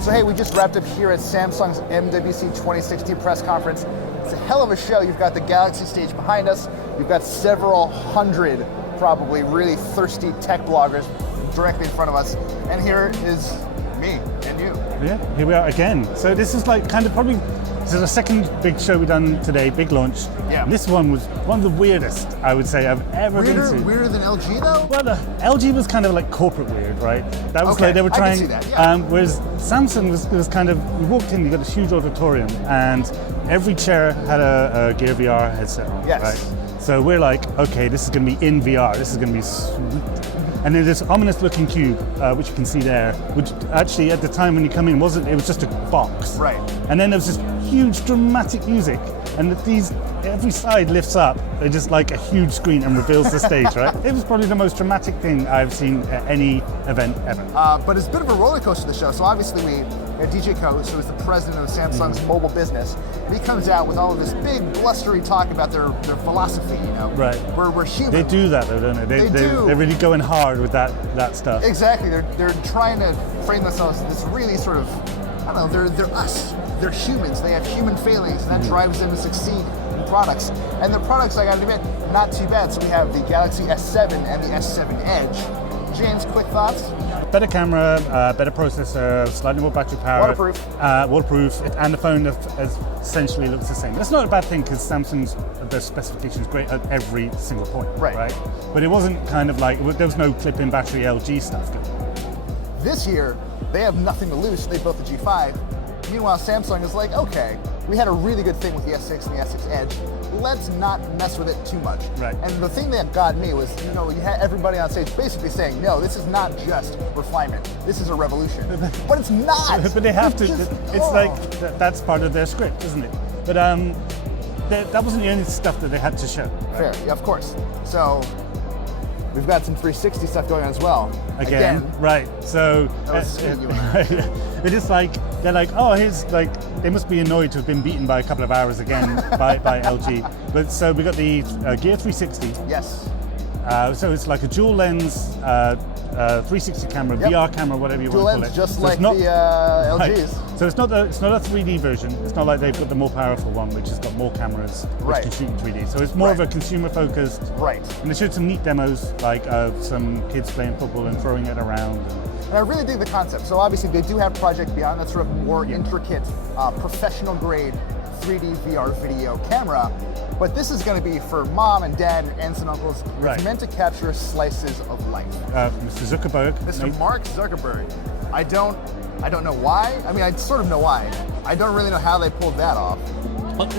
So hey, we just wrapped up here at Samsung's MWC 2016 press conference. It's a hell of a show. You've got the Galaxy stage behind us. You've got several hundred, probably really thirsty tech bloggers directly in front of us. And here is me and you. Yeah, here we are again. So this is like kind of probably, this is the second big show we've done today, big launch. Yeah. This one was one of the weirdest, I would say, I've ever been to. Weirder than LG though? Well, the LG was kind of like corporate weird, right? That was okay, like they were trying. I can see that, yeah. Whereas Samsung was kind of, we walked in, you got a huge auditorium, and every chair had a Gear VR headset on. Yes. Right? So we're like, okay, this is going to be in VR. This is going to be sweet. And then this ominous-looking cube, which you can see there, which actually at the time when you come in it was just a box. Right. And then there was this huge dramatic music, and every side lifts up, they're just like a huge screen and reveals the stage, right? It was probably the most dramatic thing I've seen at any event ever. But it's a bit of a roller coaster, the show. So obviously we had DJ Coase, who is the president of Samsung's mobile business, and he comes out with all of this big blustery talk about their philosophy, you know. Right. We're human. They do that though, don't they? They're really going hard with that stuff. Exactly. They're trying to frame themselves as this really sort of, I don't know, they're us. They're humans. They have human failings, and that drives them to succeed in products. And the products, I gotta admit, not too bad. So we have the Galaxy S7 and the S7 Edge. James, quick thoughts? Better camera, better processor, slightly more battery power. Waterproof, and the phone essentially looks the same. That's not a bad thing because Samsung's their specifications great at every single point, right? But it wasn't kind of like, there was no clip-in battery LG stuff going on. This year, they have nothing to lose, so they built the G5. Meanwhile, Samsung is like, okay, we had a really good thing with the S6 and the S6 Edge. Let's not mess with it too much. Right. And the thing that got me was, you know, you had everybody on stage basically saying, no, this is not just refinement. This is a revolution. But it's not. But they have to. It's like, that's part of their script, isn't it? But that wasn't the only stuff that they had to show. Right? Fair, yeah, of course. So we've got some 360 stuff going on as well. Again. Right. So they're just like, they're like, oh, here's like, they must be annoyed to have been beaten by a couple of hours again by LG. But so we got the Gear 360. Yes. So it's like a dual lens 360 camera, VR camera, whatever you want to call it. Just so like the LGs. Right. So it's not a 3D version. It's not like they've got the more powerful one, which has got more cameras, which can shoot in 3D. So it's more of a consumer-focused. Right. And they showed some neat demos, like some kids playing football and throwing it around. And I really dig the concept. So obviously they do have Project Beyond, that's sort of more intricate, professional-grade 3D VR video camera. But this is going to be for mom and dad and aunts and uncles. It's meant to capture slices of life. Mr. Zuckerberg. Mr. Mark Zuckerberg. I don't know why. I mean, I sort of know why. I don't really know how they pulled that off.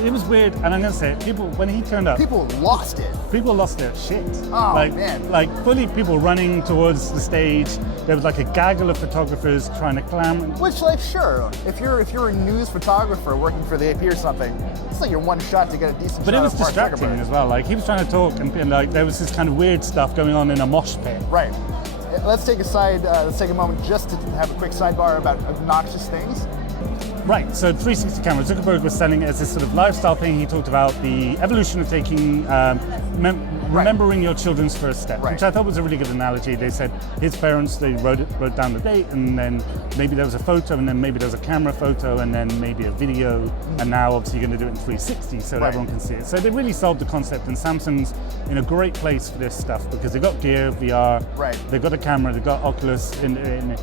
It was weird, and I'm going to say it, when he turned up, people lost it. People lost their shit. Oh, man. Like, fully people running towards the stage. There was like a gaggle of photographers trying to clam. Which, like, sure, if you're a news photographer working for the AP or something, it's like your one shot to get a decent shot. But it was of Mark distracting Zuckerberg. as well. Like, he was trying to talk, and like there was this kind of weird stuff going on in a mosh pit. Right. Let's take a moment just to have a quick sidebar about obnoxious things. Right, so 360 camera. Zuckerberg was selling it as this sort of lifestyle thing. He talked about the evolution of taking, remembering your children's first step, which I thought was a really good analogy. They said his parents, they wrote down the date, and then maybe there was a photo, and then maybe there was a camera photo, and then maybe a video, and now obviously you're going to do it in 360 so that everyone can see it. So they really solved the concept, and Samsung's in a great place for this stuff because they've got Gear, VR, they've got a camera, they've got Oculus in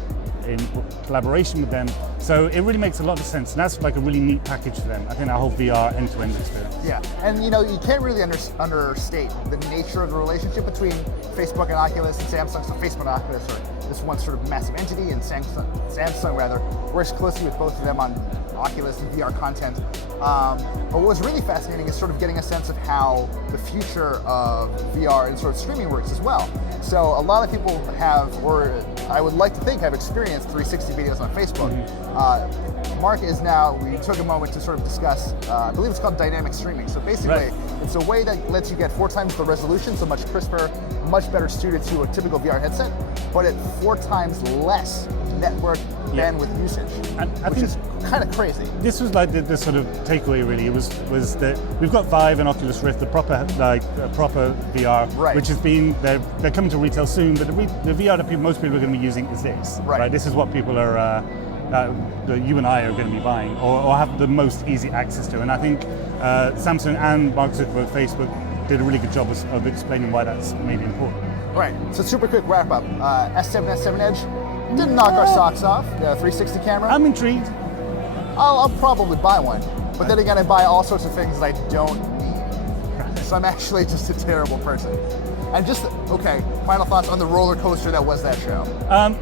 collaboration with them. So it really makes a lot of sense, and that's like a really neat package for them. I think that whole VR end-to-end experience. Yeah, and you know, you can't really understate the nature of the relationship between Facebook and Oculus and Samsung. So Facebook and Oculus are this one sort of massive entity, and Samsung rather works closely with both of them on Oculus and VR content. But what was really fascinating is sort of getting a sense of how the future of VR and sort of streaming works as well. So a lot of people have, or I would like to think have experienced 360 videos on Facebook. Mark is now, we took a moment to sort of discuss, I believe it's called dynamic streaming. So basically, it's a way that lets you get 4 times the resolution, so much crisper, much better suited to a typical VR headset, but at 4 times less network bandwidth usage, which is kind of crazy. This was like the sort of takeaway really. It was that we've got Vive and Oculus Rift, the proper VR, which has been, they're coming to retail soon, but the VR that most people are going to be using is this. Right. This is what people are that you and I are going to be buying or have the most easy access to. And I think Samsung and Mark Zuckerberg, Facebook, did a really good job of explaining why that's maybe important. Right. So super quick wrap up. S7, S7 Edge didn't knock our socks off. The 360 camera. I'm intrigued. I'll probably buy one, but then again, I buy all sorts of things that I don't need. So I'm actually just a terrible person. And just, okay, final thoughts on the roller coaster that was that show.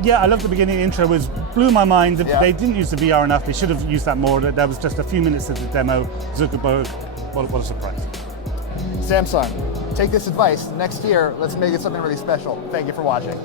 Yeah, I love the beginning. The intro blew my mind. Yeah. They didn't use the VR enough. They should have used that more. That was just a few minutes of the demo. Zuckerberg, what a surprise. Samsung, take this advice. Next year, let's make it something really special. Thank you for watching.